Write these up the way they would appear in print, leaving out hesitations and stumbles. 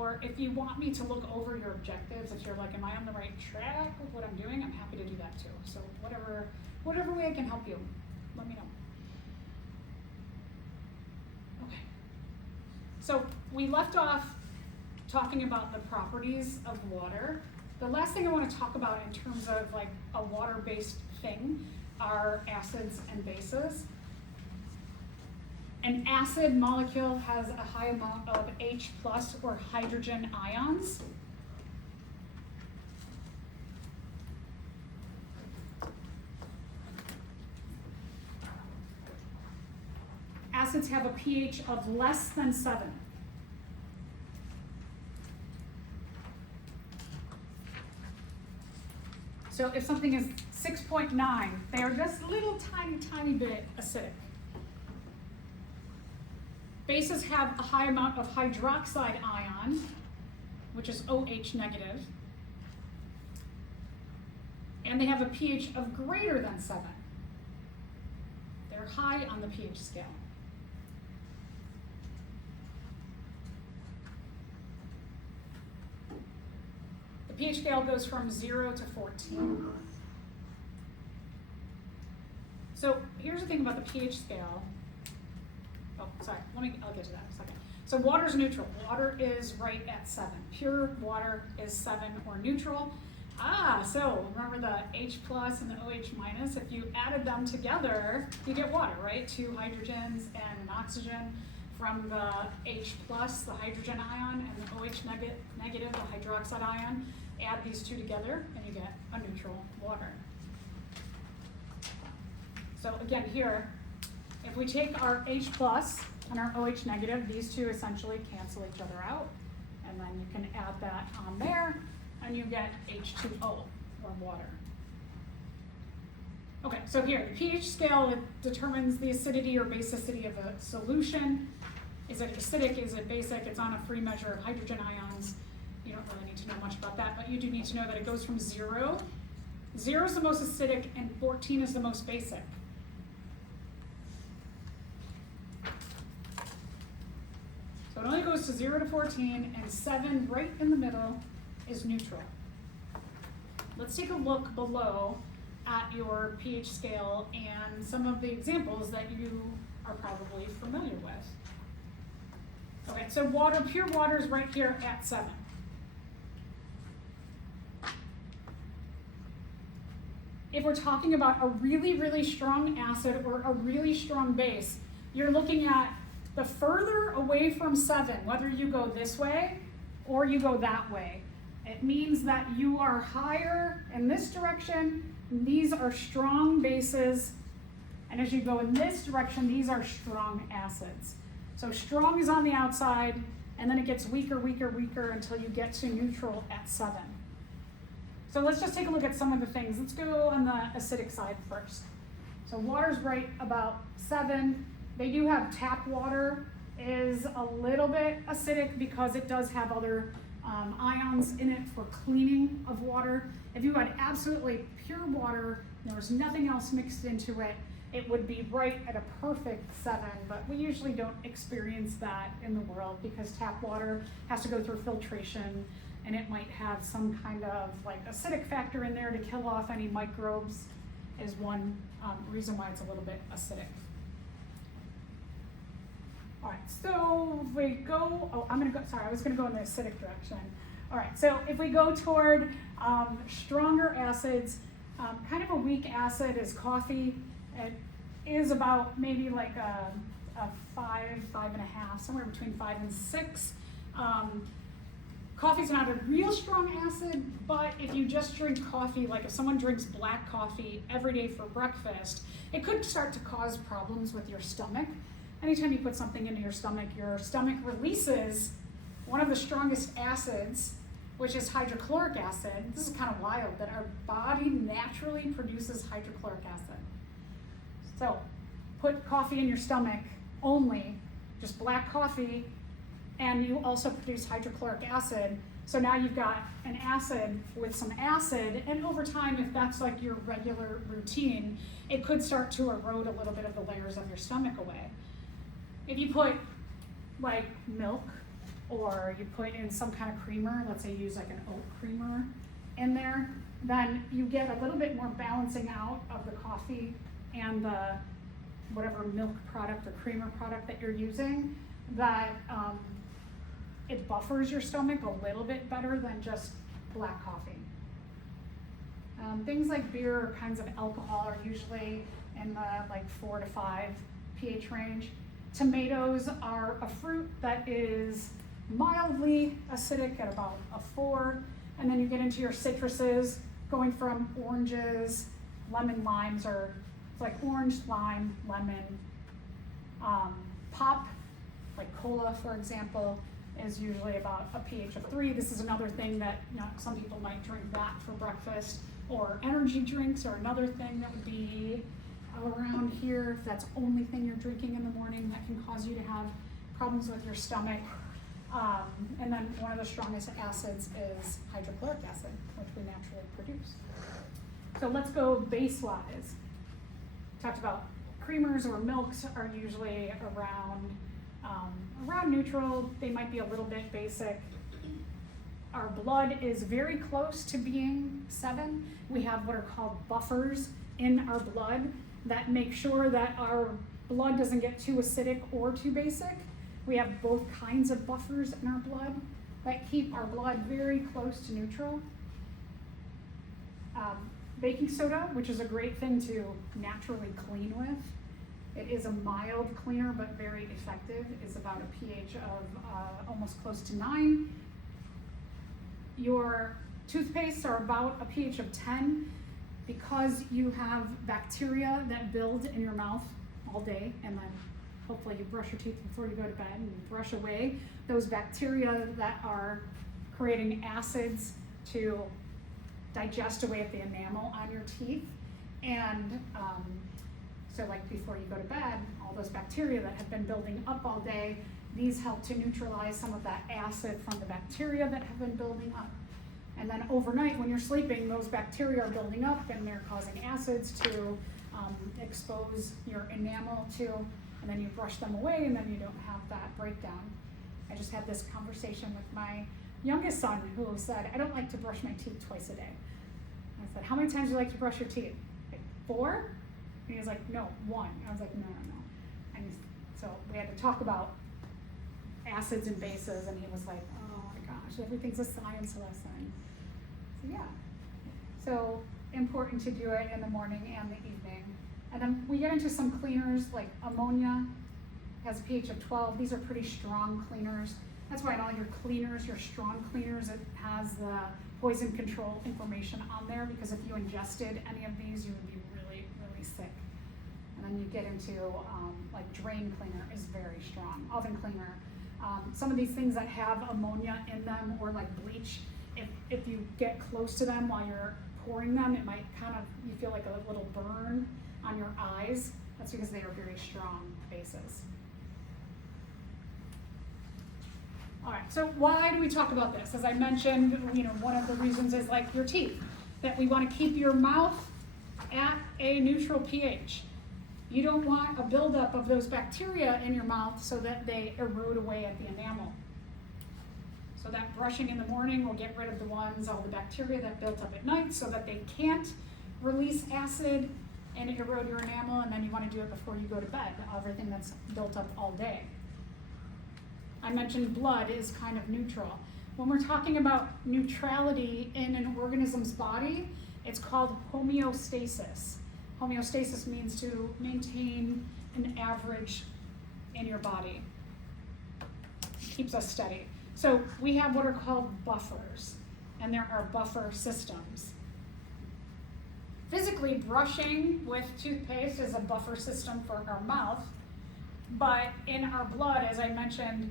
or if you want me to look over your objectives, if you're like, am I on the right track with what I'm doing, I'm happy to do that too. So whatever way I can help you, let me know. Okay. So we left off talking about the properties of water. The last thing I want to talk about in terms of like a water-based thing are acids and bases. An acid molecule has a high amount of H plus or hydrogen ions. Acids have a pH of less than 7. So if something is 6.9, they are just a little tiny bit acidic. Bases have a high amount of hydroxide ion, which is OH negative, and they have a pH of greater than 7. They're high on the pH scale. The pH scale goes from 0 to 14. So here's the thing about the pH scale. Oh, sorry, I'll get to that in a second. So water is neutral. Water is right at 7. Pure water is 7 or neutral. So remember the H plus and the OH minus? If you added them together, you get water, right? 2 hydrogens and an oxygen. From the H plus, the hydrogen ion, and the OH negative, the hydroxide ion. Add these two together, and you get a neutral water. So again, here, if we take our H plus and our OH negative, these two essentially cancel each other out. And then you can add that on there, and you get H2O, or water. Okay, so here, the pH scale, it determines the acidity or basicity of a solution. Is it acidic? Is it basic? It's on a free measure of hydrogen ions. You don't really need to know much about that, but you do need to know that it goes from 0. 0 is the most acidic, and 14 is the most basic. So it only goes to 0 to 14, and 7 right in the middle is neutral. Let's take a look below at your pH scale and some of the examples that you are probably familiar with. Okay, so water, pure water is right here at 7. If we're talking about a really strong acid or a really strong base, you're looking at the further away from 7, whether you go this way or you go that way. It means that you are higher in this direction. These are strong bases. And as you go in this direction, these are strong acids. So strong is on the outside, and then it gets weaker until you get to neutral at 7. So let's just take a look at some of the things. Let's go on the acidic side first. So water's right about 7. They do have tap water is a little bit acidic because it does have other ions in it for cleaning of water. If you had absolutely pure water, there was nothing else mixed into it, it would be right at a perfect 7, but we usually don't experience that in the world because tap water has to go through filtration, and it might have some kind of like acidic factor in there to kill off any microbes is one reason why it's a little bit acidic. All right, so if we go, I was gonna go in the acidic direction. All right, so if we go toward stronger acids, kind of a weak acid is coffee. It is about maybe like a 5.5, somewhere between 5 and 6. Coffee's not a real strong acid, but if you just drink coffee, like if someone drinks black coffee every day for breakfast, it could start to cause problems with your stomach. Anytime you put something into your stomach releases one of the strongest acids, which is hydrochloric acid. This is kind of wild that our body naturally produces hydrochloric acid. So put coffee in your stomach only, just black coffee, and you also produce hydrochloric acid. So now you've got an acid with some acid, and over time, if that's like your regular routine, it could start to erode a little bit of the layers of your stomach away. If you put like milk or you put in some kind of creamer, let's say you use like an oat creamer in there, then you get a little bit more balancing out of the coffee and the whatever milk product or creamer product that you're using, that it buffers your stomach a little bit better than just black coffee. Things like beer or kinds of alcohol are usually in the like 4 to 5 pH range. Tomatoes are a fruit that is mildly acidic at about a 4, and then you get into your citruses, going from oranges, lemon, limes, or it's like orange, lime, lemon. Pop, like cola, for example, is usually about a pH of 3. This is another thing that, you know, some people might drink that for breakfast, or energy drinks are another thing that would be around here. If that's the only thing you're drinking in the morning, that can cause you to have problems with your stomach. And then one of the strongest acids is hydrochloric acid, which we naturally produce. So let's go base-wise. Talked about creamers or milks are usually around neutral. They might be a little bit basic. Our blood is very close to being 7. We have what are called buffers in our blood that make sure that our blood doesn't get too acidic or too basic. We have both kinds of buffers in our blood that keep our blood very close to neutral. Baking soda, which is a great thing to naturally clean with. It is a mild cleaner, but very effective. Is about a pH of almost close to 9. Your toothpastes are about a pH of 10 because you have bacteria that build in your mouth all day, and then hopefully you brush your teeth before you go to bed and you brush away those bacteria that are creating acids to digest away at the enamel on your teeth. And so like before you go to bed, all those bacteria that have been building up all day, these help to neutralize some of that acid from the bacteria that have been building up. And then overnight when you're sleeping, those bacteria are building up and they're causing acids to expose your enamel to, and then you brush them away and then you don't have that breakdown. I just had this conversation with my youngest son who said, I don't like to brush my teeth twice a day. I said, how many times do you like to brush your teeth? Like 4? And he was like, no, 1. I was like, no. And so we had to talk about acids and bases, and he was like, oh my gosh, everything's a science lesson. So yeah, so important to do it in the morning and the evening. And then we get into some cleaners like ammonia, has a pH of 12. These are pretty strong cleaners. That's why in all your cleaners, your strong cleaners, it has the poison control information on there, because if you ingested any of these, you would be really, really sick. And then you get into like drain cleaner is very strong, oven cleaner. Some of these things that have ammonia in them, or like bleach, if you get close to them while you're pouring them, it might kind of, you feel like a little burn on your eyes. That's because they are very strong bases. All right, so why do we talk about this? As I mentioned, one of the reasons is like your teeth, that we want to keep your mouth at a neutral pH. You don't want a buildup of those bacteria in your mouth so that they erode away at the enamel. So that brushing in the morning will get rid of the ones, all the bacteria that built up at night, so that they can't release acid and erode your enamel, and then you want to do it before you go to bed, everything that's built up all day. I mentioned blood is kind of neutral. When we're talking about neutrality in an organism's body, it's called homeostasis. Homeostasis means to maintain an average in your body. Keeps us steady. So we have what are called buffers, and there are buffer systems. Physically, brushing with toothpaste is a buffer system for our mouth, but in our blood, as I mentioned,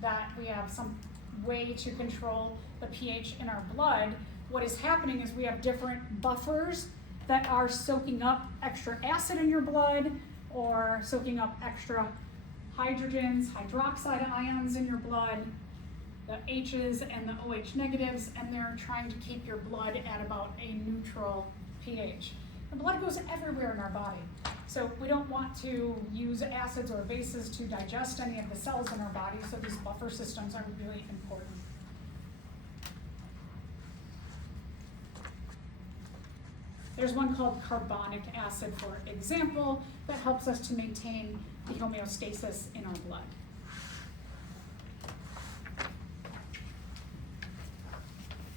that we have some way to control the pH in our blood, what is happening is we have different buffers that are soaking up extra acid in your blood, or soaking up extra hydrogens, hydroxide ions in your blood, the H's and the OH negatives, and they're trying to keep your blood at about a neutral pH. The blood goes everywhere in our body. So we don't want to use acids or bases to digest any of the cells in our body, so these buffer systems are really important. There's one called carbonic acid, for example, that helps us to maintain the homeostasis in our blood.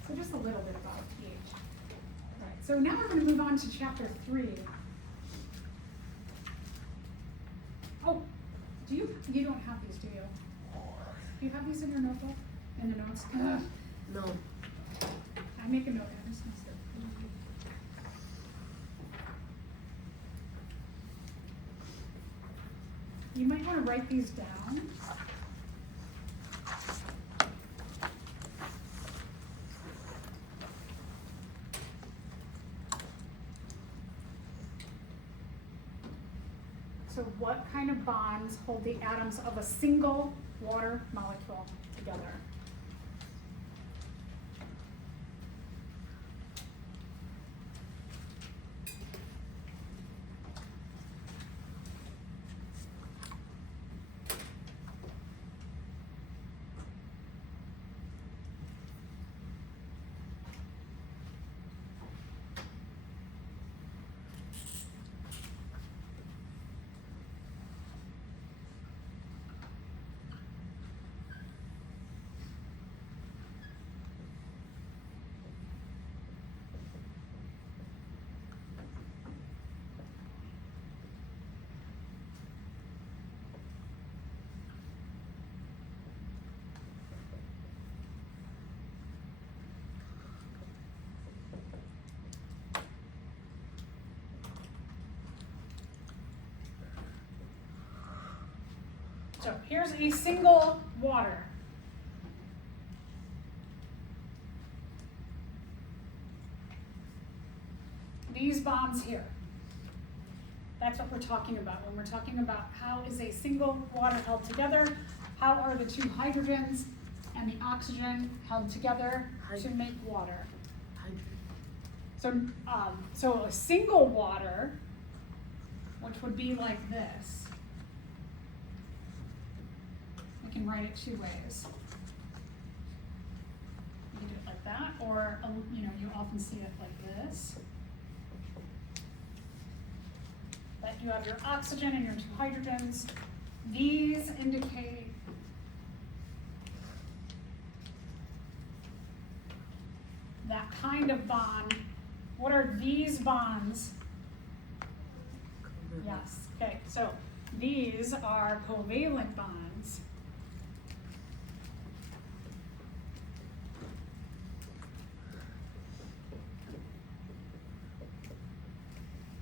So just a little bit about pH. All right, so now we're going to move on to chapter 3. Oh, you don't have these, do you? Do you have these in your notebook, in the notes? No. I make a note. I just missed it. You might want to write these down. So what kind of bonds hold the atoms of a single water molecule together? So here's a single water. These bonds here. That's what we're talking about when we're talking about how is a single water held together, how are the two hydrogens and the oxygen held together to make water. So a single water, which would be like this, we can write it two ways. You can do it like that, or you often see it like this. That you have your oxygen and your two hydrogens. These indicate that kind of bond. What are these bonds? Yes, okay, so these are covalent bonds.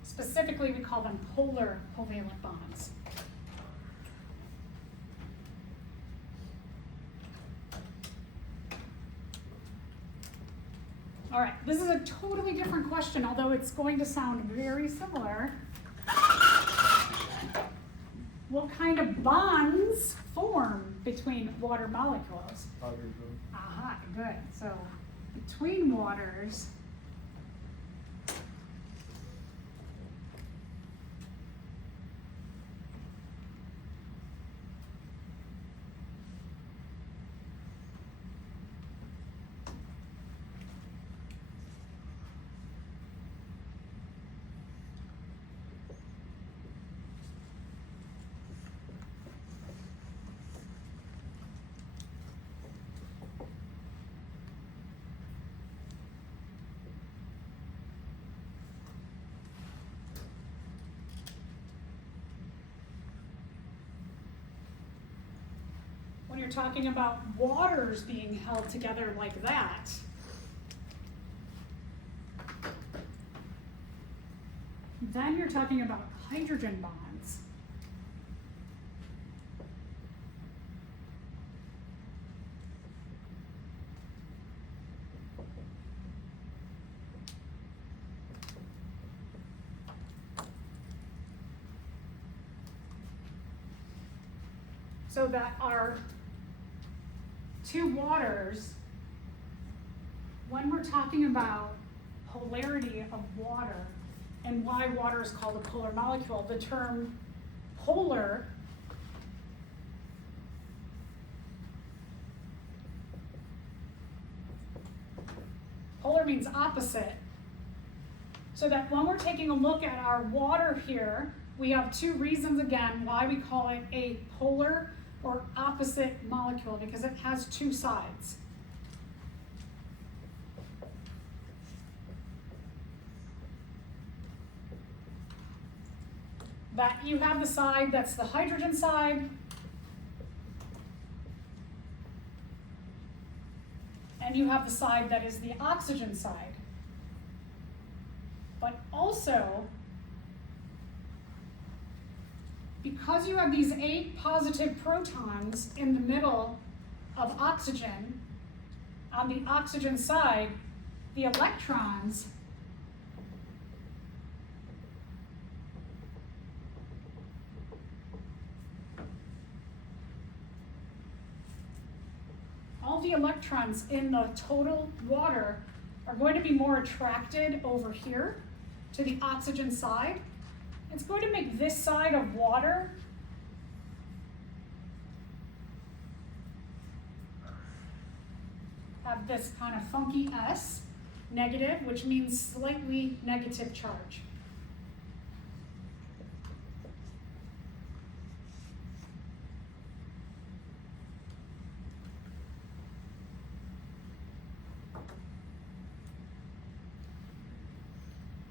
Specifically, we call them polar covalent bonds. All right, this is a totally different question, although it's going to sound very similar. What kind of bonds form between water molecules? Hydrogen. Aha, good. So between waters, when you're talking about waters being held together like that, then you're talking about hydrogen bonds. So that our two waters, when we're talking about polarity of water, and why water is called a polar molecule. The term polar means opposite. So that when we're taking a look at our water here, we have two reasons again why we call it a polar or opposite molecule, because it has two sides. That you have the side that's the hydrogen side, and you have the side that is the oxygen side. But also, because you have these 8 positive protons in the middle of oxygen, on the oxygen side, the electrons all the electrons in the total water are going to be more attracted over here to the oxygen side. It's going to make this side of water have this kind of funky S, negative, which means slightly negative charge.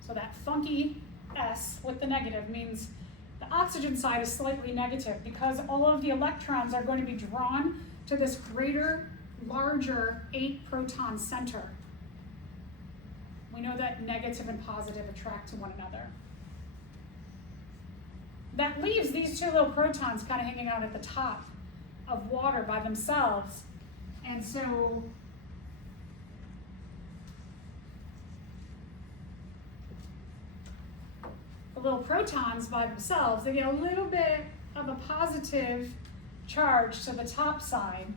So that funky S with the negative means the oxygen side is slightly negative because all of the electrons are going to be drawn to this greater, larger 8-proton center. We know that negative and positive attract to one another. That leaves these 2 little protons kind of hanging out at the top of water by themselves. And so the little protons by themselves, they get a little bit of a positive charge to the top side.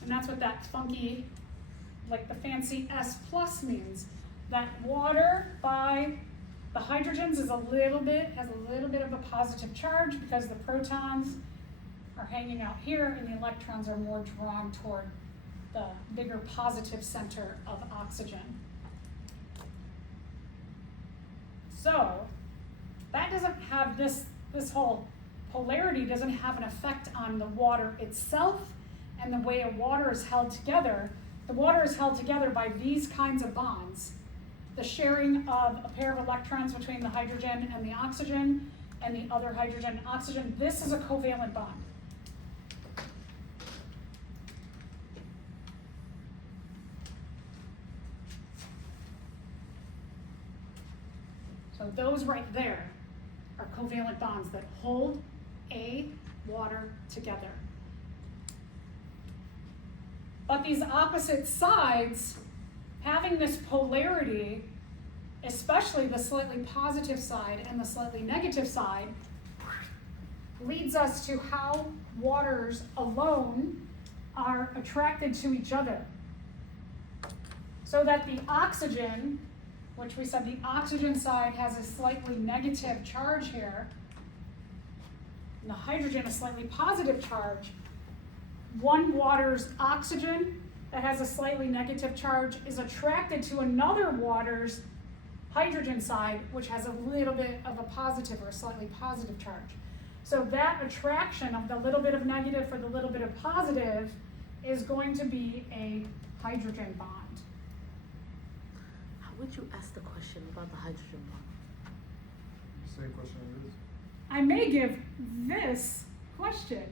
And that's what that funky, like the fancy S plus means. That water by the hydrogens has a little bit of a positive charge because the protons are hanging out here and the electrons are more drawn toward the bigger positive center of oxygen. So that doesn't have this whole polarity doesn't have an effect on the water itself and the way a water is held together. The water is held together by these kinds of bonds. The sharing of a pair of electrons between the hydrogen and the oxygen and the other hydrogen and oxygen. This is a covalent bond. So those right there are covalent bonds that hold a water together. But these opposite sides, having this polarity, especially the slightly positive side and the slightly negative side, leads us to how waters alone are attracted to each other. So that the oxygen, which we said the oxygen side has a slightly negative charge here, and the hydrogen a slightly positive charge, one water's oxygen that has a slightly negative charge is attracted to another water's hydrogen side, which has a little bit of a positive or a slightly positive charge. So that attraction of the little bit of negative for the little bit of positive is going to be a hydrogen bond. How would you ask the question about the hydrogen bond? Same question it is. I may give this question.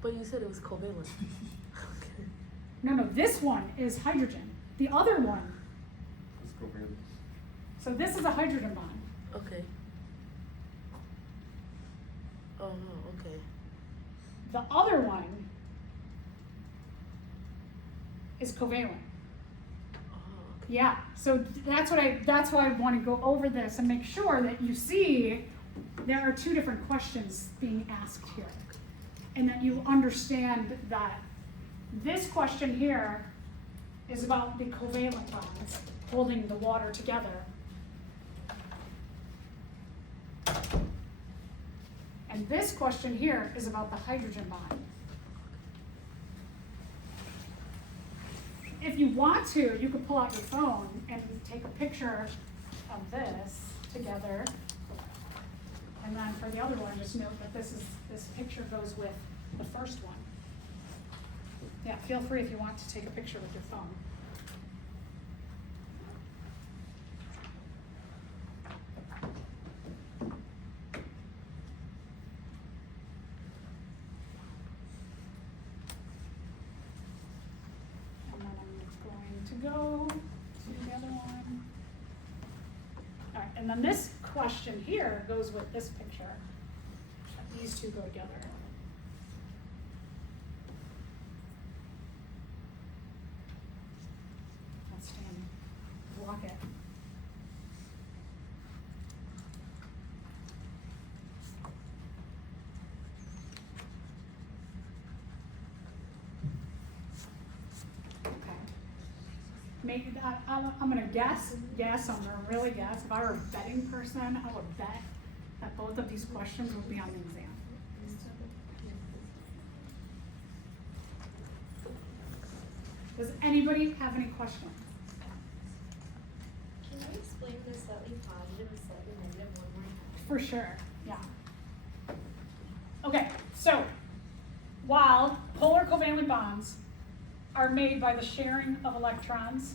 But you said it was covalent. Okay. No, this one is hydrogen. The other one, Let's go for it. so this is a hydrogen bond. Okay. Oh no, okay. The other one is covalent. Oh, okay. Yeah, so that's why I want to go over this and make sure that you see there are two different questions being asked here. And that you understand that this question here is about the covalent bonds holding the water together. And this question here is about the hydrogen bond. If you want to, you could pull out your phone and take a picture of this together. And then for the other one, just note that this picture goes with the first one. Yeah, feel free if you want to take a picture with your phone. And then I'm going to go to the other one. All right, and then this question here goes with this picture. These two go together. Let's stand, block it. Okay. Maybe I'm gonna guess, I'm gonna really guess. If I were a betting person, I would bet that both of these questions would be on the exam. Does anybody have any questions? Can you explain the slightly positive and slightly negative one more time? For sure, yeah. Okay, so while polar covalent bonds are made by the sharing of electrons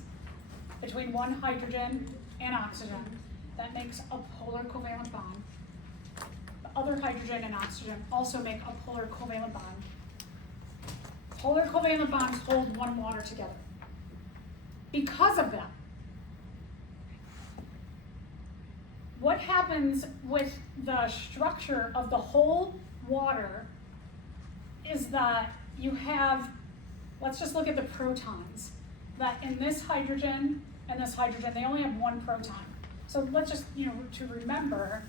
between one hydrogen and oxygen, that makes a polar covalent bond. The other hydrogen and oxygen also make a polar covalent bond. Polar covalent bonds hold one water together. Because of that, what happens with the structure of the whole water is that you have, let's just look at the protons, that in this hydrogen and this hydrogen, they only have one proton. So let's just, to remember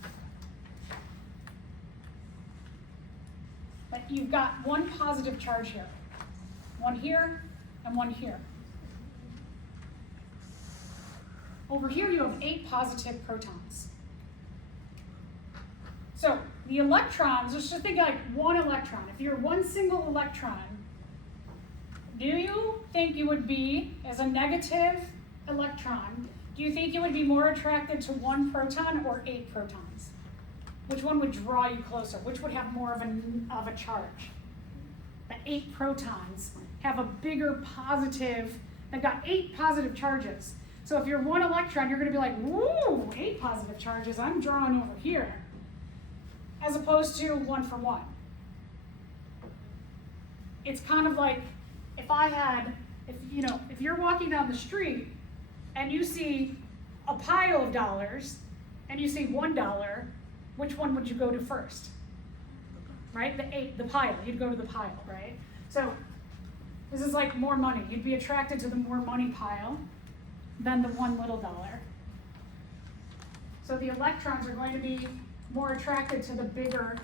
that you've got one positive charge here. One here, and one here. Over here you have 8 positive protons. So the electrons, just think like one electron. If you're one single electron, do you think you would be, as a negative electron, do you think you would be more attracted to one proton or 8 protons? Which one would draw you closer? Which would have more of a charge? The 8 protons have a bigger positive, they've got 8 positive charges. So if you're one electron, you're gonna be like, woo, 8 positive charges, I'm drawing over here. As opposed to 1 for 1. It's kind of like if you're walking down the street and you see a pile of dollars and you see $1, which one would you go to first? Right, the pile, you'd go to the pile, right? So this is like more money. You'd be attracted to the more money pile than the one little dollar. So the electrons are going to be more attracted to the bigger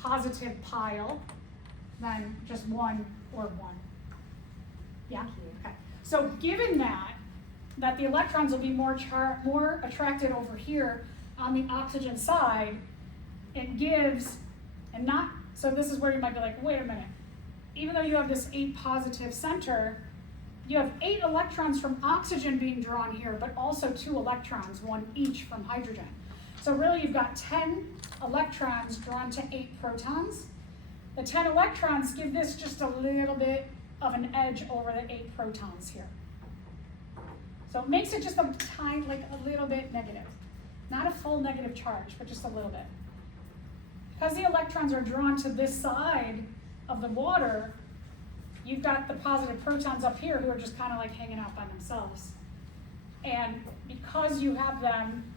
positive pile than just 1 or 1. Yeah? Okay. So given that the electrons will be more attracted over here on the oxygen side, it gives, so this is where you might be like, wait a minute. Even though you have this 8 positive center, you have 8 electrons from oxygen being drawn here, but also 2 electrons, 1 each from hydrogen. So really you've got 10 electrons drawn to 8 protons. The 10 electrons give this just a little bit of an edge over the 8 protons here. So it makes it just a little bit negative. Not a full negative charge, but just a little bit. Because the electrons are drawn to this side of the water, you've got the positive protons up here who are just kind of like hanging out by themselves. And because you have them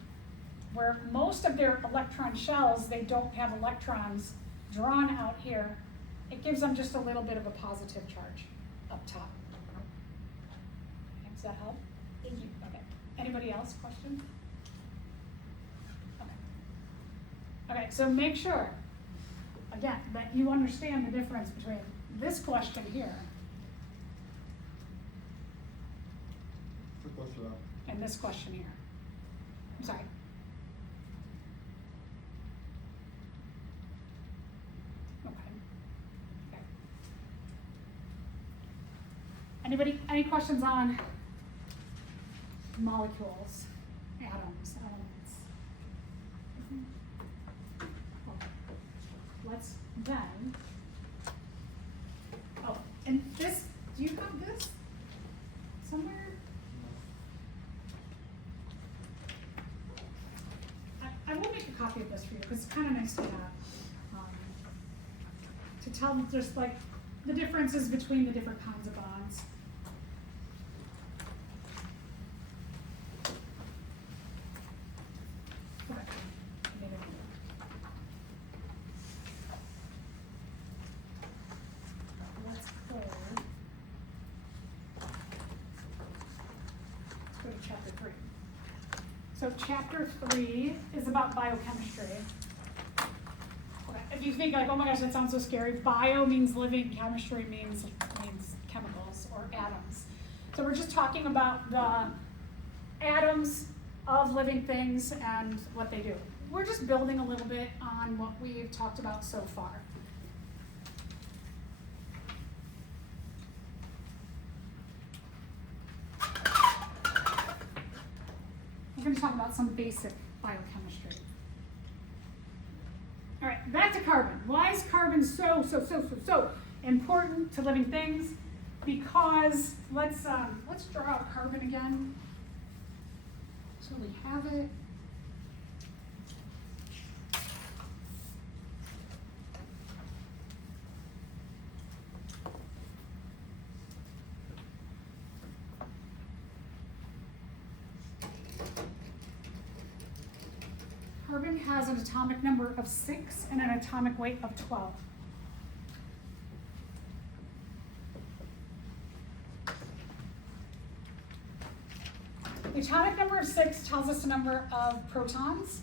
where most of their electron shells, they don't have electrons drawn out here, it gives them just a little bit of a positive charge up top. Okay, does that help? Thank you. Okay. Anybody else? Questions? Okay. Okay, so make sure, again, that you understand the difference between this question here What's the question now? and this question here. I'm sorry. Okay. Okay. Anybody, any questions on molecules, atoms, elements? Okay. Let's then, oh, and this, do you have this somewhere? I will make a copy of this for you, because it's kind of nice to have, to tell just like the differences between the different kinds of bonds. Okay. Let's go to chapter 3. So chapter 3 is about biochemistry. Okay. If you think like, oh my gosh, that sounds so scary, bio means living, chemistry means chemicals or atoms. So we're just talking about the atoms of living things and what they do. We're just building a little bit on what we've talked about so far. We're going to talk about some basic biochemistry. All right, back to carbon. Why is carbon so important to living things? Because let's draw out carbon again. So we have it. Carbon has an atomic number of 6 and an atomic weight of 12. The atomic number of 6 tells us the number of protons.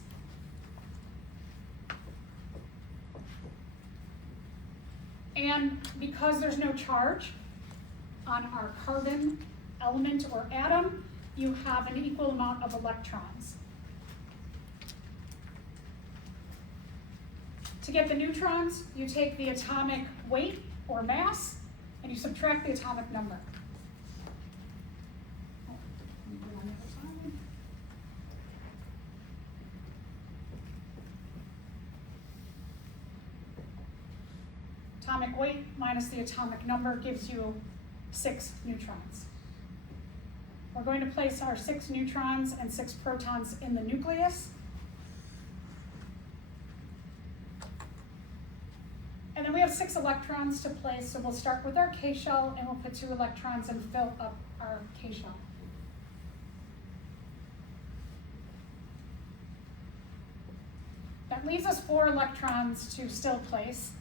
And because there's no charge on our carbon element or atom, you have an equal amount of electrons. To get the neutrons, you take the atomic weight or mass, and you subtract the atomic number. Atomic weight minus the atomic number gives you 6 neutrons. We're going to place our 6 neutrons and 6 protons in the nucleus. And then we have 6 electrons to place, so we'll start with our K shell and we'll put 2 electrons and fill up our K shell. That leaves us 4 electrons to still place.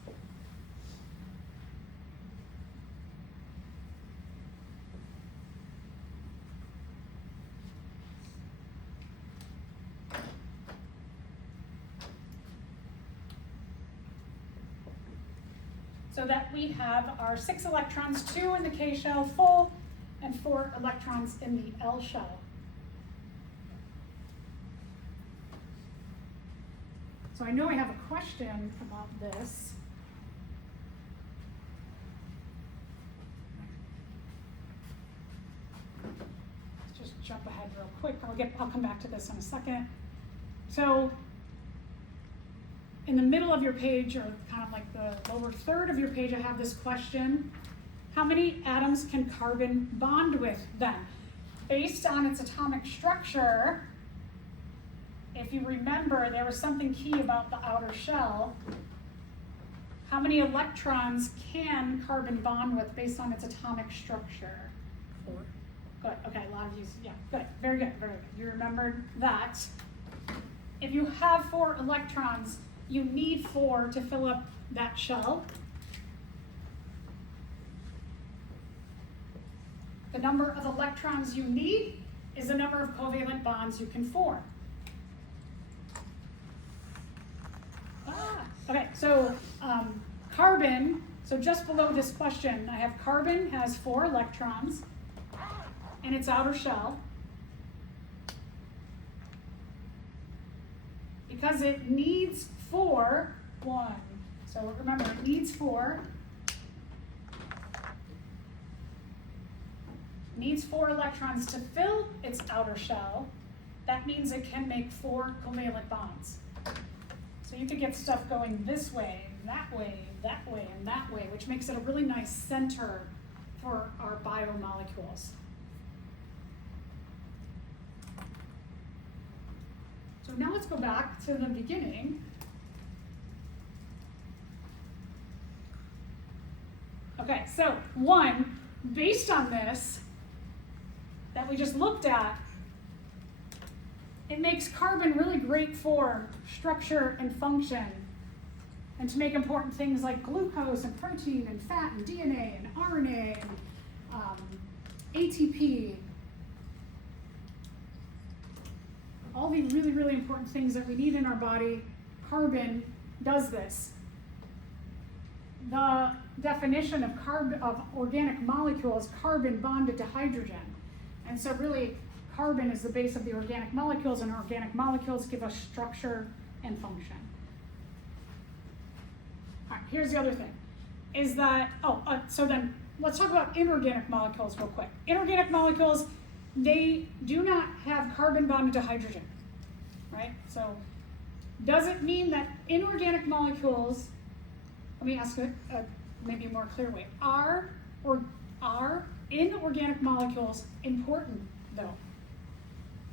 So that we have our 6 electrons, 2 in the K shell full, and 4 electrons in the L shell. So I know I have a question about this. Let's just jump ahead real quick. I'll come back to this in a second. So in the middle of your page, or kind of like the lower third of your page, I have this question. How many atoms can carbon bond with then? Based on its atomic structure, if you remember, there was something key about the outer shell. How many electrons can carbon bond with based on its atomic structure? 4. Good, okay, a lot of you, yeah, good, very good, very good. You remembered that. If you have 4 electrons, you need 4 to fill up that shell. The number of electrons you need is the number of covalent bonds you can form. Okay, so carbon, so just below this question, I have carbon has 4 electrons in its outer shell. Because it needs 4, 1, so remember it needs 4. Needs 4 electrons to fill its outer shell. That means it can make 4 covalent bonds. So you could get stuff going this way, that way, that way, and that way, which makes it a really nice center for our biomolecules. So now let's go back to the beginning. Okay, so 1, based on this that we just looked at, it makes carbon really great for structure and function, and to make important things like glucose and protein and fat and DNA and RNA and ATP. All the really, really important things that we need in our body, carbon does this. The definition of organic molecule is carbon bonded to hydrogen. And so really, carbon is the base of the organic molecules, and organic molecules give us structure and function. All right, here's the other thing, is that, so then let's talk about inorganic molecules real quick. Inorganic molecules, they do not have carbon bonded to hydrogen, right? So does it mean that inorganic molecules, let me ask it maybe a more clear way, are inorganic molecules important though?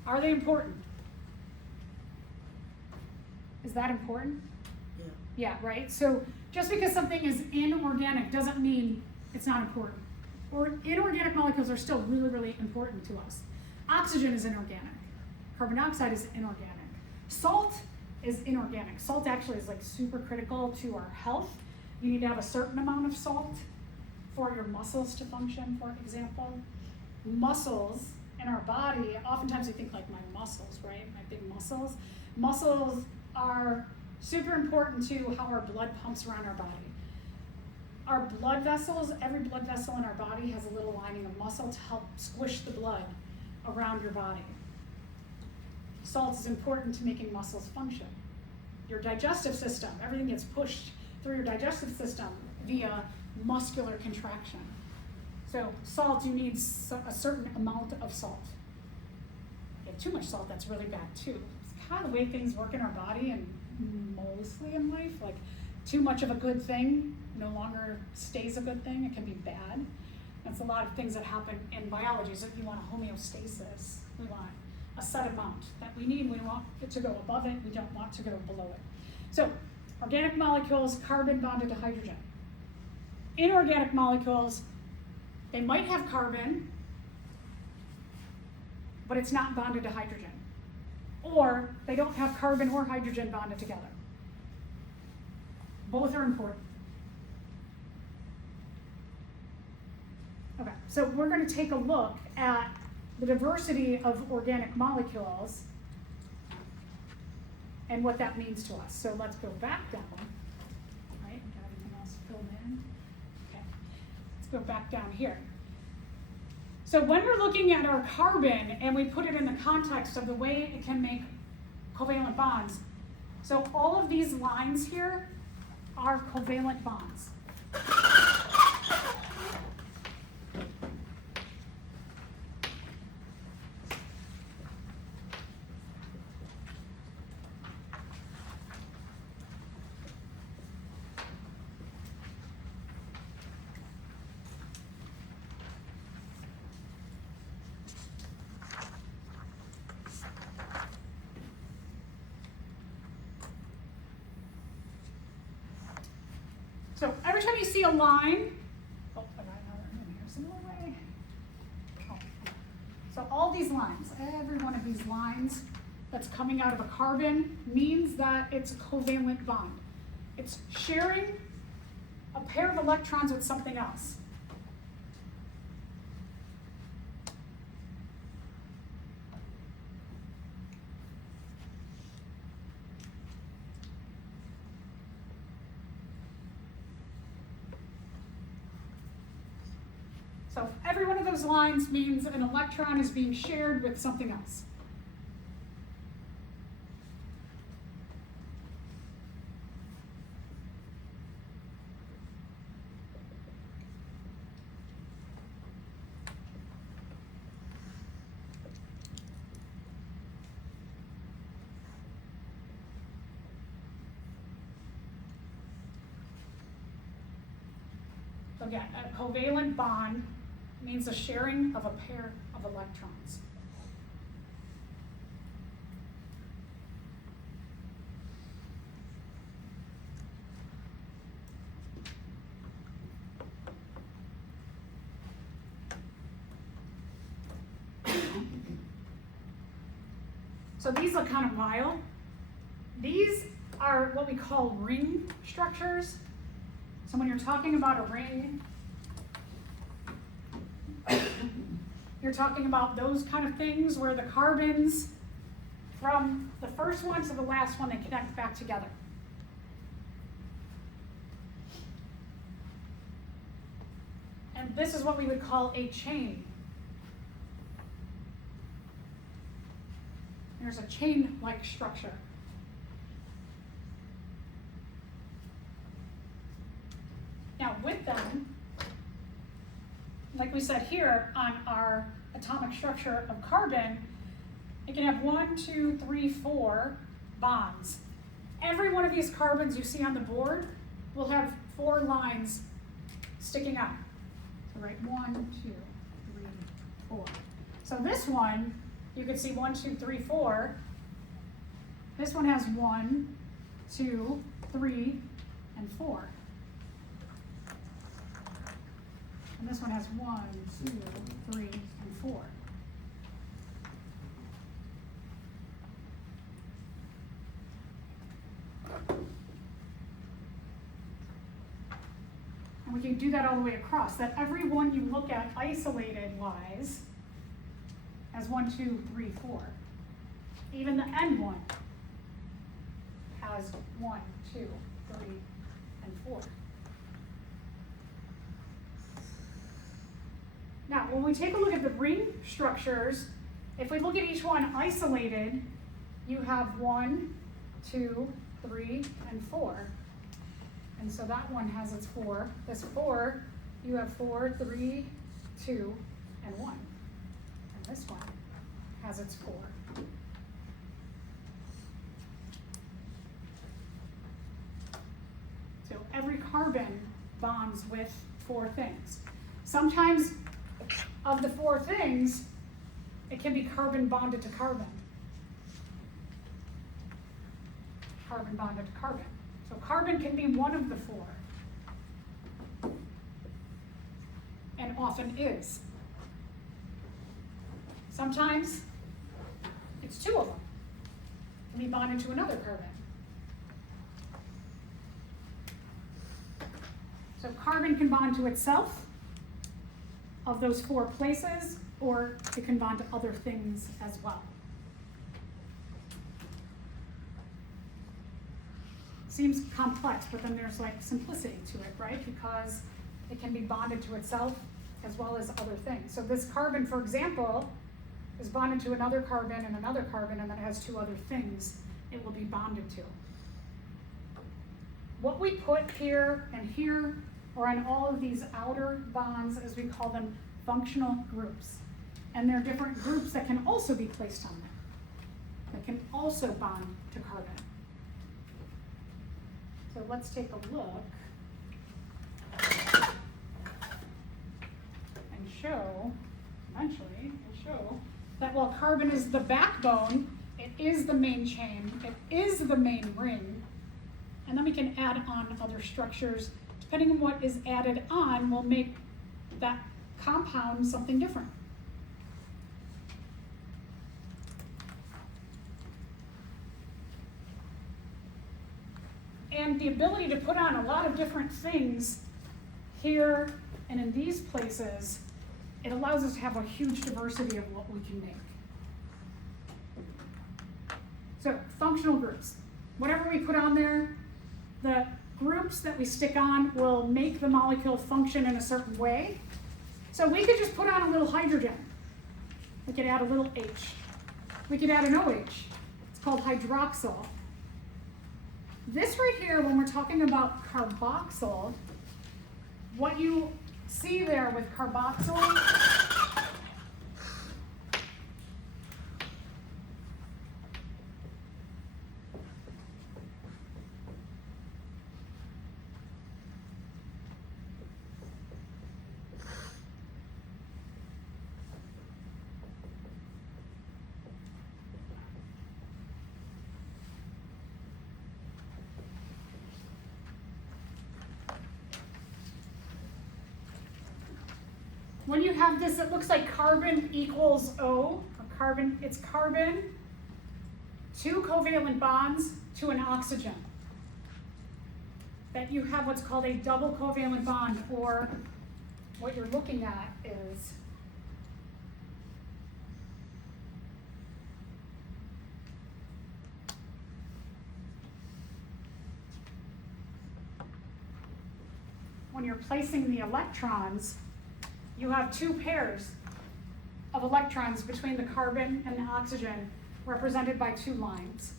Are they important? Is that important? Yeah. Yeah, right? So just because something is inorganic doesn't mean it's not important. Or inorganic molecules are still really, really important to us. Oxygen is inorganic. Carbon dioxide is inorganic. Salt is inorganic. Salt actually is like super critical to our health. You need to have a certain amount of salt for your muscles to function, for example. Muscles in our body, oftentimes we think like my muscles, right? My big muscles. Muscles are super important to how our blood pumps around our body. Our blood vessels, every blood vessel in our body has a little lining of muscle to help squish the blood around your body. Salt is important to making muscles function. Your digestive system, everything gets pushed through your digestive system via muscular contraction. So salt, you need a certain amount of salt. If you have too much salt, that's really bad too. It's kind of the way things work in our body and mostly in life. Like too much of a good thing no longer stays a good thing. It can be bad. That's a lot of things that happen in biology. So you want a homeostasis. We want a set amount that we need. We want it to go above it. We don't want to go below it. So organic molecules, carbon bonded to hydrogen. Inorganic molecules, they might have carbon, but it's not bonded to hydrogen. Or they don't have carbon or hydrogen bonded together. Both are important. Okay, so we're going to take a look at the diversity of organic molecules and what that means to us. So let's go back down. All right, got everything else filled in. Okay, let's go back down here. So when we're looking at our carbon and we put it in the context of the way it can make covalent bonds, so all of these lines here are covalent bonds. So every time you see a line, I got another in here some more way. So all these lines, every one of these lines that's coming out of a carbon means that it's a covalent bond. It's sharing a pair of electrons with something else. So every one of those lines means an electron is being shared with something else. So again, a covalent bond means a sharing of a pair of electrons. So these look kind of wild. These are what we call ring structures. So when you're talking about a ring, you're talking about those kind of things where the carbons from the first one to the last one, they connect back together. And this is what we would call a chain. There's a chain-like structure. Now with them, like we said here on our atomic structure of carbon, it can have 1, 2, 3, 4 bonds. Every one of these carbons you see on the board will have 4 lines sticking out. So write 1, 2, 3, 4. So this one, you can see 1, 2, 3, 4. This one has 1, 2, 3, and 4. And this one has 1, 2, 3, and 4. And we can do that all the way across, that every one you look at isolated wise has 1, 2, 3, 4. Even the end one has 1, 2, 3, and 4. Now, when we take a look at the ring structures, if we look at each one isolated, you have 1, 2, 3, and 4. And so that one has its 4. This 4, you have 4, 3, 2, and 1. And this one has its 4. So every carbon bonds with 4 things. Sometimes of the 4 things, it can be carbon bonded to carbon. Carbon bonded to carbon. So carbon can be one of the 4. And often is. Sometimes it's 2 of them. Can be bonded to another carbon. So carbon can bond to itself of those 4 places, or it can bond to other things as well. Seems complex, but then there's like simplicity to it, right? Because it can be bonded to itself as well as other things. So this carbon, for example, is bonded to another carbon, and then it has 2 other things it will be bonded to. What we put here and here, or on all of these outer bonds, as we call them, functional groups. And there are different groups that can also be placed on them, that can also bond to carbon. So let's take a look and show, eventually, that while carbon is the backbone, it is the main chain, it is the main ring, and then we can add on other structures. Depending on what is added on will make that compound something different. And the ability to put on a lot of different things here and in these places, it allows us to have a huge diversity of what we can make. So functional groups, whatever we put on there, the groups that we stick on will make the molecule function in a certain way. So we could just put on a little hydrogen. We could add a little H. We could add an OH. It's called hydroxyl. This right here, when we're talking about carboxyl, what you see there with carboxyl, when you have this, it looks like carbon equals O. Carbon, it's carbon, 2 covalent bonds to an oxygen. That you have what's called a double covalent bond, or what you're looking at is when you're placing the electrons, you have 2 pairs of electrons between the carbon and the oxygen, represented by 2 lines.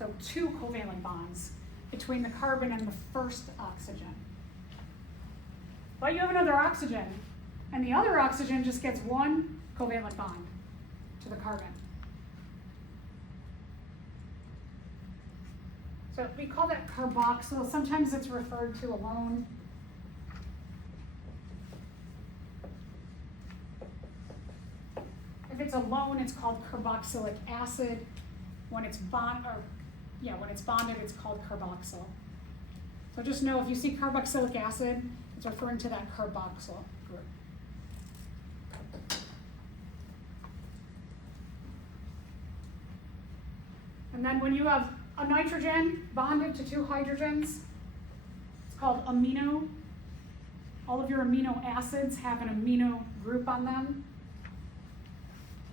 So 2 covalent bonds between the carbon and the first oxygen. But you have another oxygen, and the other oxygen just gets 1 covalent bond to the carbon. So we call that carboxyl. Sometimes it's referred to alone. If it's alone, it's called carboxylic acid. When it's bonded, it's called carboxyl. So just know if you see carboxylic acid, it's referring to that carboxyl group. And then when you have a nitrogen bonded to 2 hydrogens, it's called amino. All of your amino acids have an amino group on them.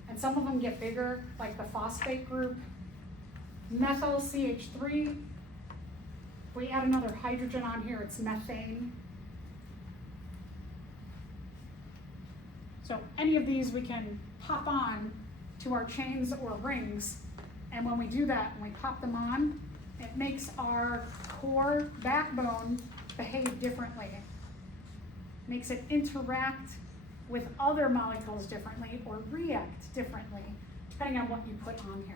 And some of them get bigger, like the phosphate group. Methyl CH3. If we add another hydrogen on here, it's methane. So any of these we can pop on to our chains or rings. And when we do that, when we pop them on, it makes our core backbone behave differently. Makes it interact with other molecules differently or react differently, depending on what you put on here.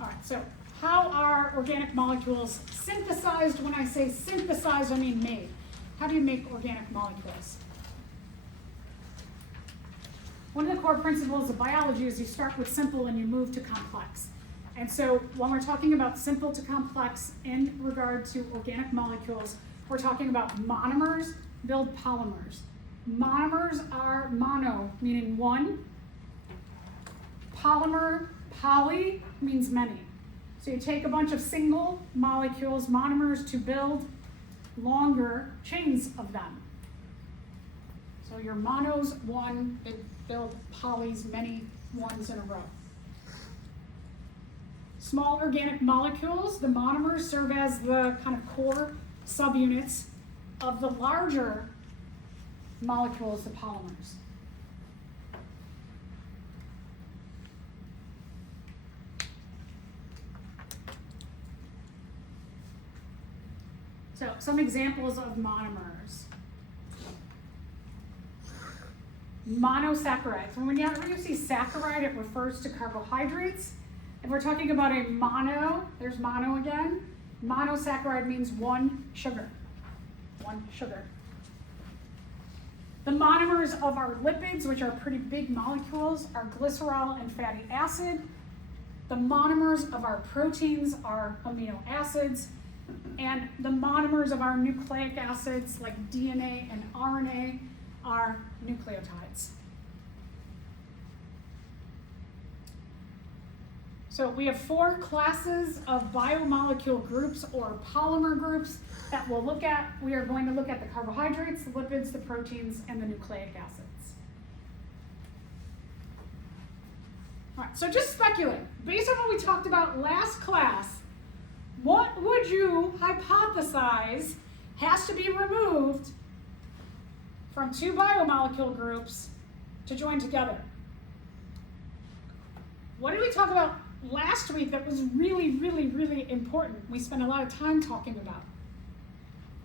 All right, so how are organic molecules synthesized? When I say synthesized, I mean made. How do you make organic molecules? One of the core principles of biology is you start with simple and you move to complex. And so when we're talking about simple to complex in regard to organic molecules, we're talking about monomers build polymers. Monomers are mono, meaning one. Polymer, poly, means many. So you take a bunch of single molecules, monomers, to build longer chains of them. So your monos, one, they build polys, many ones in a row. Small organic molecules, the monomers, serve as the kind of core subunits of the larger molecules, the polymers. So some examples of monomers. Monosaccharides. Whenever you see saccharide, it refers to carbohydrates. If we're talking about a mono, there's mono again. Monosaccharide means one sugar. One sugar. The monomers of our lipids, which are pretty big molecules, are glycerol and fatty acid. The monomers of our proteins are amino acids. And the monomers of our nucleic acids, like DNA and RNA, are nucleotides. So we have 4 classes of biomolecule groups or polymer groups that we'll look at. We are going to look at the carbohydrates, the lipids, the proteins, and the nucleic acids. All right, so just speculate. Based on what we talked about last class, What would you hypothesize has to be removed from two biomolecule groups to join together? What did we talk about last week that was really, really, really important? We spent a lot of time talking about.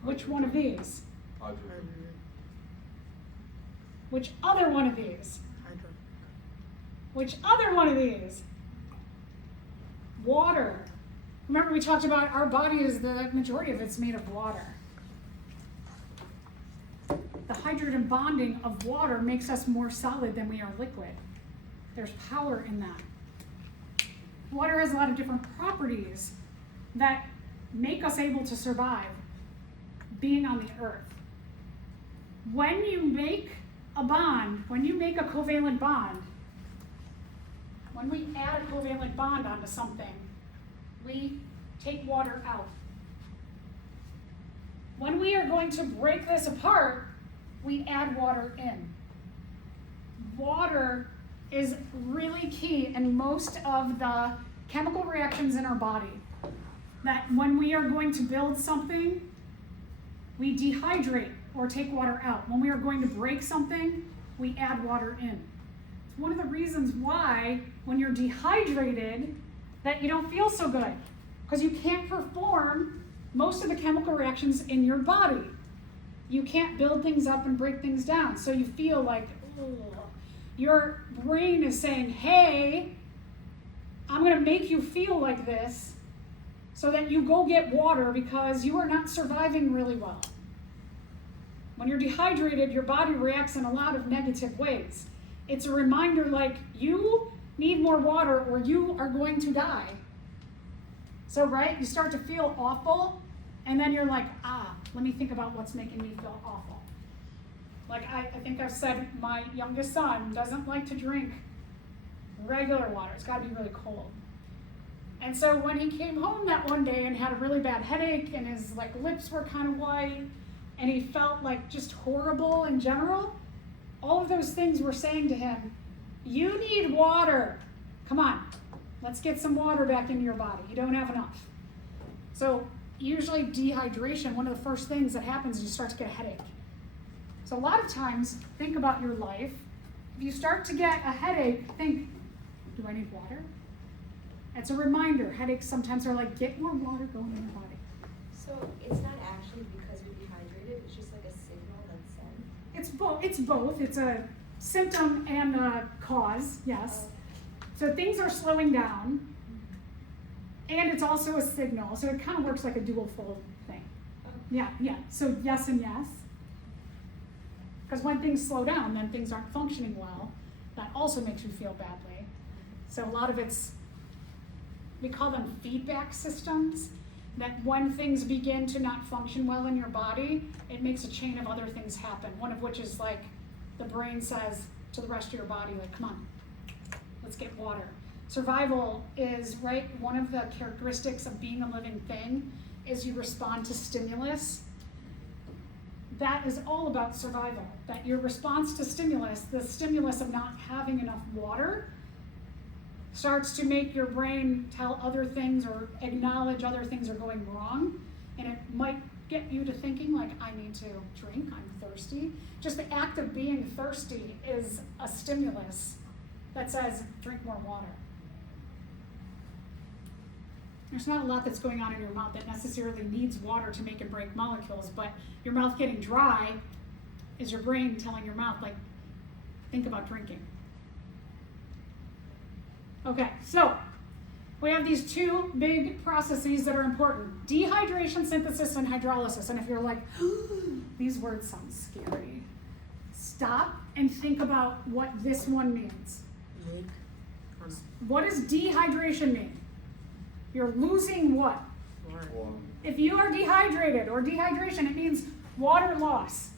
Which one of these? Hydrogen. Which other one of these? Hydro. Which other one of these? Water. Remember we talked about our body is the majority of it's made of water. The hydrogen bonding of water makes us more solid than we are liquid. There's power in that. Water has a lot of different properties that make us able to survive being on the earth. When you make a bond, when you make a covalent bond, when we add a covalent bond onto something, we take water out. When we are going to break this apart, we add water in. Water is really key in most of the chemical reactions in our body. That when we are going to build something, we dehydrate or take water out. When we are going to break something, we add water in. It's one of the reasons why when you're dehydrated that you don't feel so good, because you can't perform most of the chemical reactions in your body. You can't build things up and break things down, so you feel like, ugh. Your brain is saying, hey, I'm gonna make you feel like this so that you go get water because you are not surviving really well. When you're dehydrated, your body reacts in a lot of negative ways. It's a reminder like, you need more water or you are going to die. So, right, you start to feel awful, and then you're like, let me think about what's making me feel awful. Like, I think I've said my youngest son doesn't like to drink regular water. It's gotta be really cold. And so when he came home that one day and had a really bad headache and his lips were kind of white and he felt like just horrible in general, all of those things were saying to him, you need water. Come on, let's get some water back into your body. You don't have enough. So usually dehydration, one of the first things that happens is you start to get a headache. So a lot of times, think about your life. If you start to get a headache, think, do I need water? It's a reminder. Headaches sometimes are like, get more water going in your body. So it's not actually because you're dehydrated, it's just like a signal that's sent? It's both. It's a symptom and a cause, yes. So things are slowing down, and it's also a signal. So it kind of works like a dual-fold thing. Yeah. So yes and yes. Because when things slow down, then things aren't functioning well. That also makes you feel badly. So a lot of it's, we call them feedback systems, that when things begin to not function well in your body, it makes a chain of other things happen. One of which is like, the brain says to the rest of your body, like, come on, let's get water. Survival is, right, one of the characteristics of being a living thing is you respond to stimulus. That is all about survival, that your response to stimulus, the stimulus of not having enough water, starts to make your brain tell other things or acknowledge other things are going wrong, and it might get you to thinking like, I need to drink, I'm thirsty. Just the act of being thirsty is a stimulus that says, drink more water. There's not a lot that's going on in your mouth that necessarily needs water to make and break molecules, but your mouth getting dry is your brain telling your mouth, like, think about drinking. Okay, so we have these two big processes that are important. Dehydration, synthesis, and hydrolysis. And if you're like, these words sound scary, stop and think about what this one means. Make. What does dehydration mean? You're losing what? Water. If you are dehydrated or dehydration, it means water loss.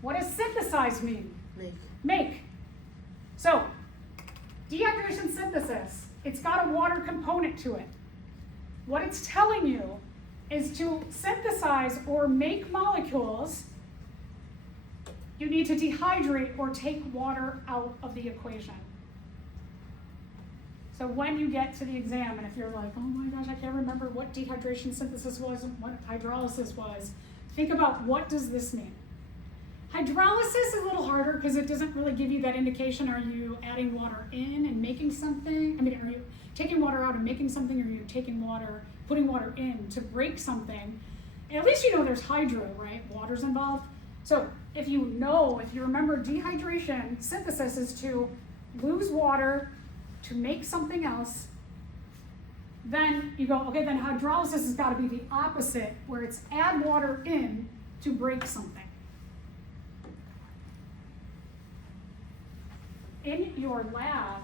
What does synthesize mean? Make. So, dehydration synthesis, it's got a water component to it. What it's telling you is to synthesize or make molecules, you need to dehydrate or take water out of the equation. So when you get to the exam, and if you're like, oh my gosh, I can't remember what dehydration synthesis was and what hydrolysis was, think about what does this mean? Hydrolysis is a little harder because it doesn't really give you that indication. Are you adding water in and making something? I mean, are you taking water out and making something, or are you putting water in to break something? And at least you know there's hydro, right? Water's involved. So if you remember, dehydration synthesis is to lose water to make something else. Then you go, okay, then hydrolysis has got to be the opposite, where it's add water in to break something. In your lab,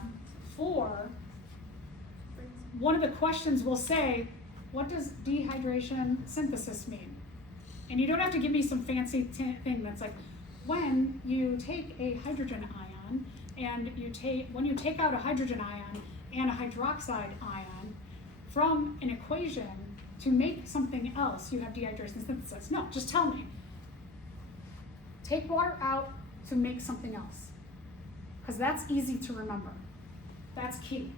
one of the questions will say, what does dehydration synthesis mean? And you don't have to give me some fancy thing that's like, when you take a hydrogen ion, and when you take out a hydrogen ion and a hydroxide ion from an equation to make something else, you have dehydration synthesis. No, just tell me. Take water out to make something else. Because that's easy to remember. That's key.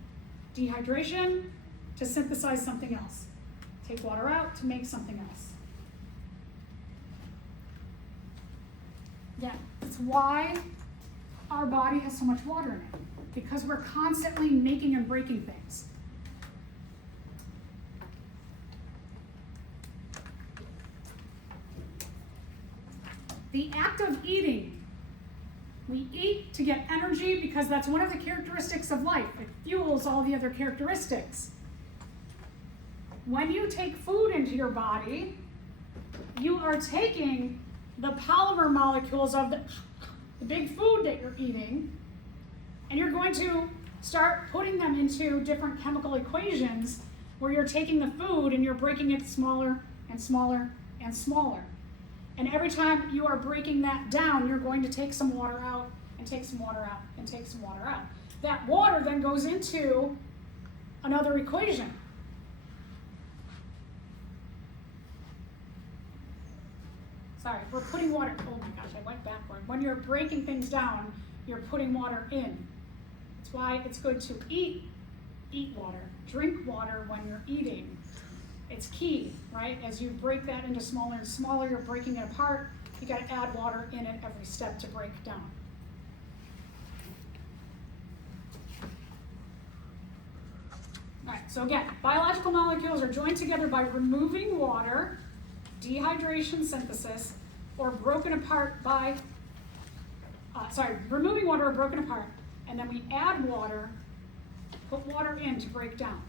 Dehydration to synthesize something else. Take water out to make something else. Yeah, that's why our body has so much water in it. Because we're constantly making and breaking things. The act of eating. We eat to get energy because that's one of the characteristics of life. It fuels all the other characteristics. When you take food into your body, you are taking the polymer molecules of the big food that you're eating, and you're going to start putting them into different chemical equations where you're taking the food and you're breaking it smaller and smaller and smaller. And every time you are breaking that down, you're going to take some water out and take some water out and take some water out. That water then goes into another equation. Sorry, we're putting water, oh my gosh, I went backward. When you're breaking things down, you're putting water in. That's why it's good to eat water, drink water when you're eating. It's key, right? As you break that into smaller and smaller, you're breaking it apart. You got to add water in at every step to break it down. All right, so again, biological molecules are joined together by removing water, dehydration synthesis, or broken apart by, removing water or broken apart, and then we add water, put water in to break down.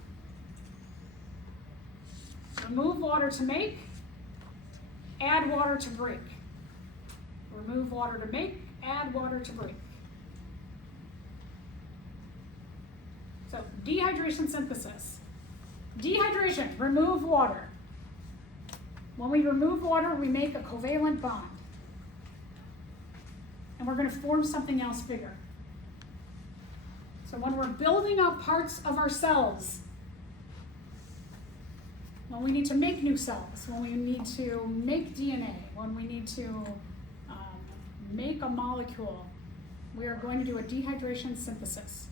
Remove water to make, add water to break. Remove water to make, add water to break. So, dehydration synthesis. Dehydration, remove water. When we remove water, we make a covalent bond. And we're going to form something else bigger. So when we're building up parts of our cells, when we need to make new cells, when we need to make DNA, when we need to make a molecule, we are going to do a dehydration synthesis.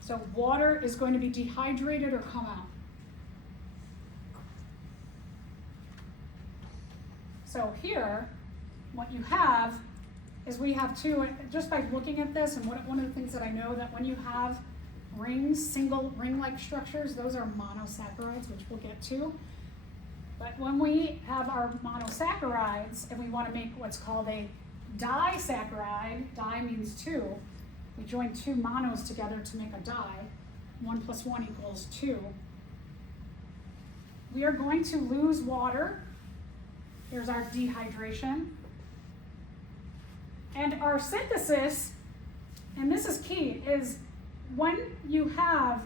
So water is going to be dehydrated or come out. So here, what you have is we have two, just by looking at this, and one of the things that I know that when you have rings, single ring-like structures, those are monosaccharides, which we'll get to. But when we have our monosaccharides and we want to make what's called a disaccharide, di means two, we join two monos together to make a di, 1 + 1 = 2. We are going to lose water. Here's our dehydration. And our synthesis, and this is key, is when you have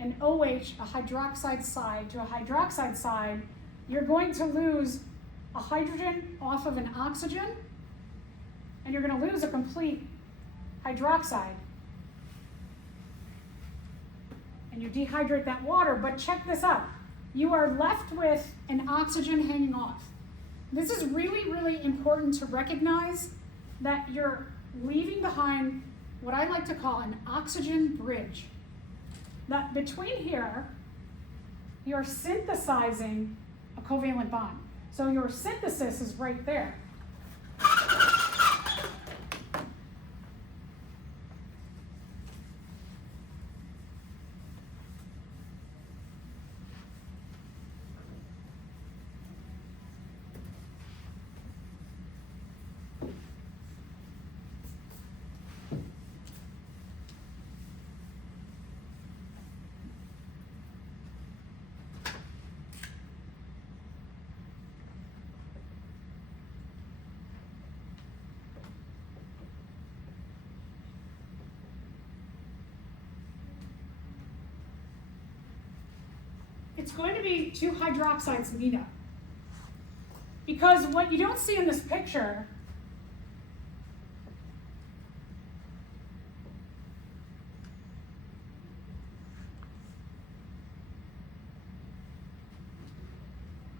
an OH, a hydroxide side to a hydroxide side, you're going to lose a hydrogen off of an oxygen, and you're going to lose a complete hydroxide. And you dehydrate that water, but check this out. You are left with an oxygen hanging off. This is really, really important to recognize that your leaving behind what I like to call an oxygen bridge. That between here, you're synthesizing a covalent bond. So your synthesis is right there. It's going to be two hydroxides meet up. Because what you don't see in this picture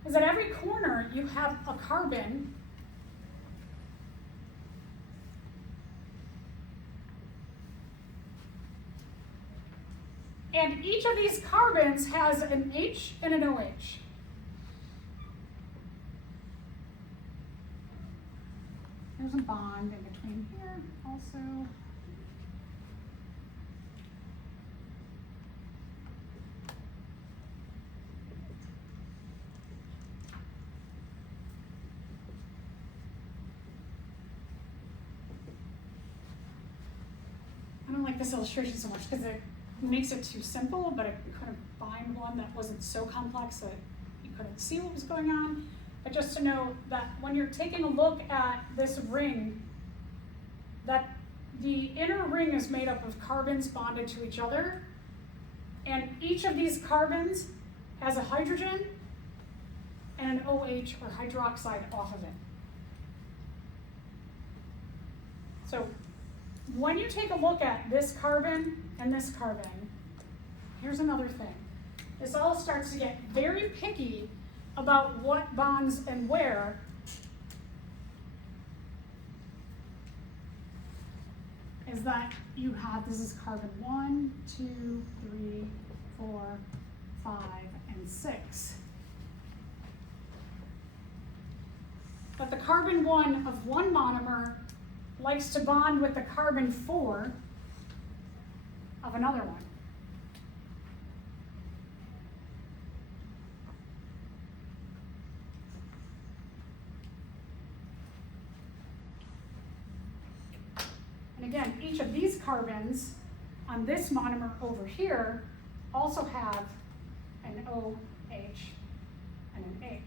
is at every corner you have a carbon and each of these carbons has an H and an OH. There's a bond in between here also. I don't like this illustration so much because it makes it too simple, but it couldn't find one that wasn't so complex that you couldn't see what was going on. But just to know that when you're taking a look at this ring, that the inner ring is made up of carbons bonded to each other, and each of these carbons has a hydrogen and an OH or hydroxide off of it. So when you take a look at this carbon and this carbon, here's another thing. This all starts to get very picky about what bonds and where. Is that you have, this is carbon 1, 2, 3, 4, 5, and 6. But the carbon 1 of one monomer likes to bond with the carbon 4 of another one. And again, each of these carbons on this monomer over here also have an OH and an H.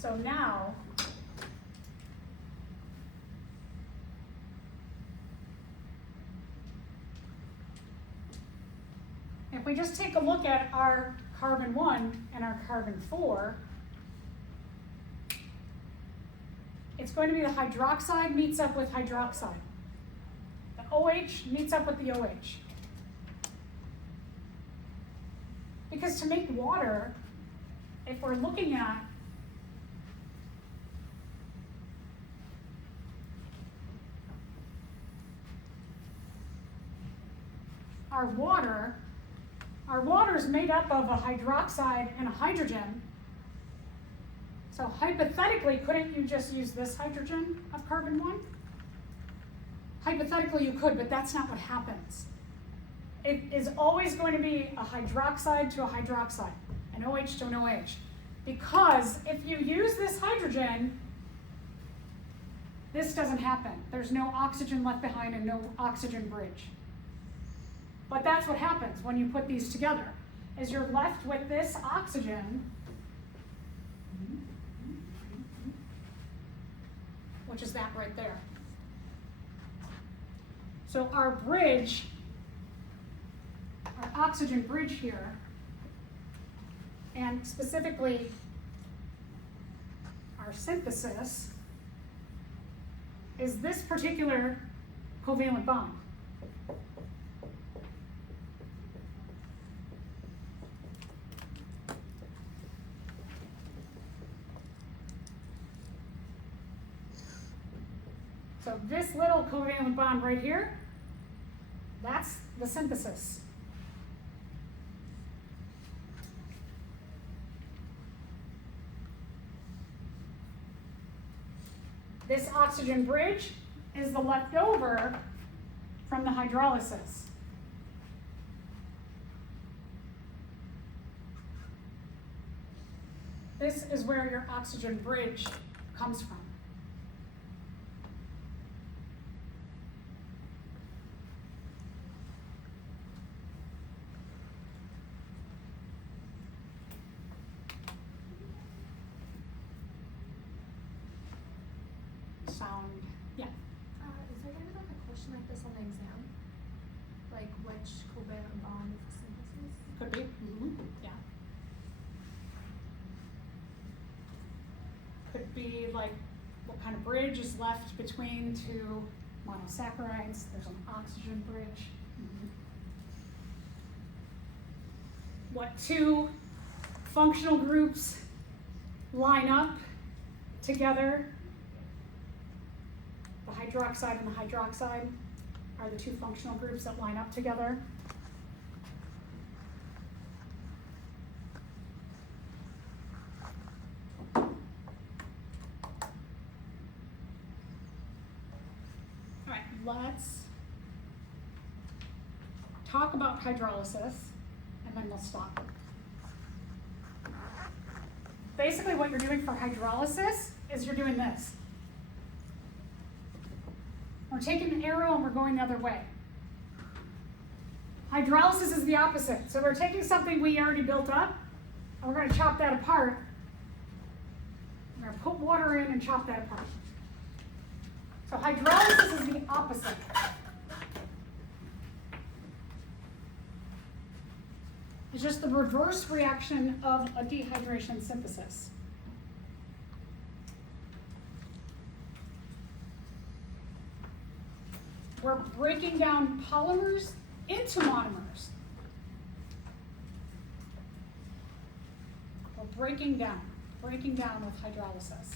So now, if we just take a look at our carbon 1 and our carbon 4, it's going to be the hydroxide meets up with hydroxide. The OH meets up with the OH. Because to make water, if we're looking at our water is made up of a hydroxide and a hydrogen. So hypothetically, couldn't you just use this hydrogen of carbon 1? Hypothetically you could, but that's not what happens. It is always going to be a hydroxide to a hydroxide, an OH to an OH. Because if you use this hydrogen, this doesn't happen. There's no oxygen left behind and no oxygen bridge. But that's what happens when you put these together, is you're left with this oxygen, which is that right there. So our bridge, our oxygen bridge here, and specifically our synthesis, is this particular covalent bond. So this little covalent bond right here, that's the synthesis. This oxygen bridge is the leftover from the hydrolysis. This is where your oxygen bridge comes from. Sound, yeah. Is there gonna be like a question like this on the exam? Like which covalent bond is the synthesis? Could be, yeah. Could be like what kind of bridge is left between two monosaccharides. There's an oxygen bridge. What two functional groups line up together? The hydroxide and the hydroxide are the two functional groups that line up together. All right, let's talk about hydrolysis, and then we'll stop. Basically, what you're doing for hydrolysis is you're doing this. We're taking the arrow and we're going the other way. Hydrolysis is the opposite. So we're taking something we already built up, and we're going to chop that apart. We're going to put water in and chop that apart. So hydrolysis is the opposite. It's just the reverse reaction of a dehydration synthesis. We're breaking down polymers into monomers. We're breaking down with hydrolysis.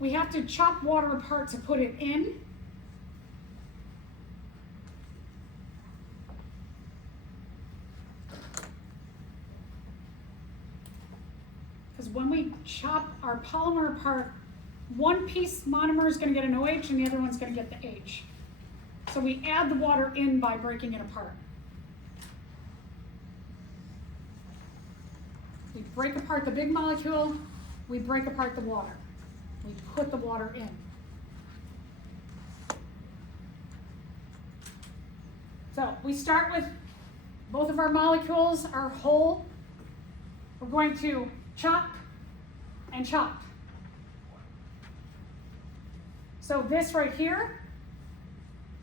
We have to chop water apart to put it in. Because when we chop our polymer apart, one piece monomer is going to get an OH and the other one's going to get the H. So we add the water in by breaking it apart. We break apart the big molecule, we break apart the water. We put the water in. So we start with both of our molecules are whole. We're going to chop and chop. So this right here,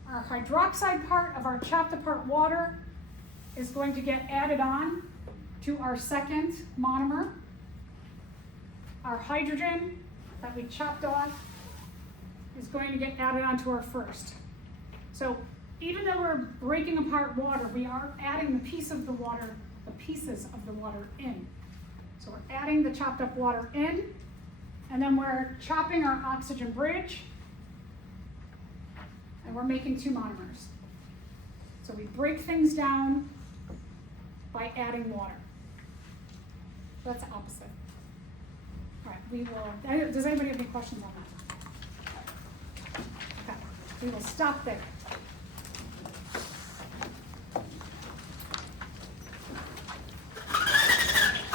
our hydroxide part of our chopped apart water is going to get added on to our second monomer. Our hydrogen that we chopped off is going to get added onto our first. So even though we're breaking apart water, we are adding the pieces of the water in. So we're adding the chopped up water in, and then we're chopping our oxygen bridge, and we're making two monomers. So we break things down by adding water. That's the opposite. All right, we will, does anybody have any questions on that? Okay, we will stop there.